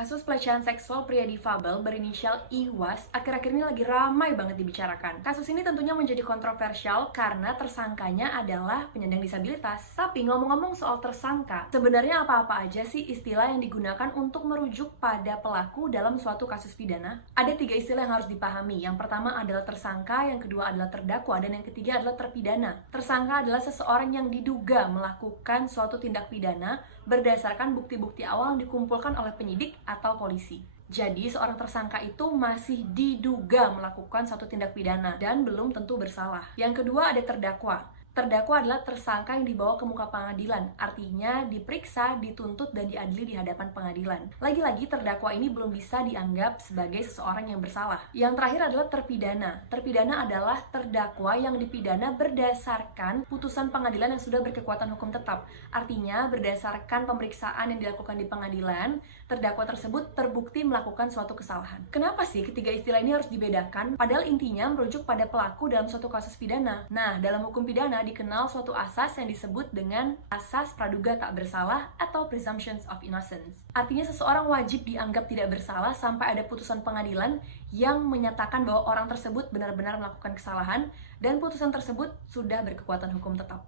Kasus pelecehan seksual pria difabel berinisial Iwas akhir-akhir ini lagi ramai banget dibicarakan. Kasus ini tentunya menjadi kontroversial karena tersangkanya adalah penyandang disabilitas. Tapi ngomong-ngomong soal tersangka, sebenarnya apa-apa aja sih istilah yang digunakan untuk merujuk pada pelaku dalam suatu kasus pidana? Ada 3 istilah yang harus dipahami. Yang pertama adalah tersangka, yang kedua adalah terdakwa, dan yang ketiga adalah terpidana. Tersangka adalah seseorang yang diduga melakukan suatu tindak pidana berdasarkan bukti-bukti awal yang dikumpulkan oleh penyidik atau polisi. Jadi, seorang tersangka itu masih diduga melakukan suatu tindak pidana dan belum tentu bersalah. Yang kedua ada terdakwa. Terdakwa adalah tersangka yang dibawa ke muka pengadilan, artinya diperiksa, dituntut, dan diadili di hadapan pengadilan. Lagi-lagi, terdakwa ini belum bisa dianggap sebagai seseorang yang bersalah. Yang terakhir adalah terpidana. Terpidana adalah terdakwa yang dipidana berdasarkan putusan pengadilan yang sudah berkekuatan hukum tetap. Artinya, berdasarkan pemeriksaan yang dilakukan di pengadilan, terdakwa tersebut terbukti melakukan suatu kesalahan. Kenapa sih ketiga istilah ini harus dibedakan? Padahal intinya merujuk pada pelaku dalam suatu kasus pidana. Nah, dalam hukum pidana dikenal suatu asas yang disebut dengan asas praduga tak bersalah atau presumptions of innocence. Artinya seseorang wajib dianggap tidak bersalah sampai ada putusan pengadilan yang menyatakan bahwa orang tersebut benar-benar melakukan kesalahan dan putusan tersebut sudah berkekuatan hukum tetap.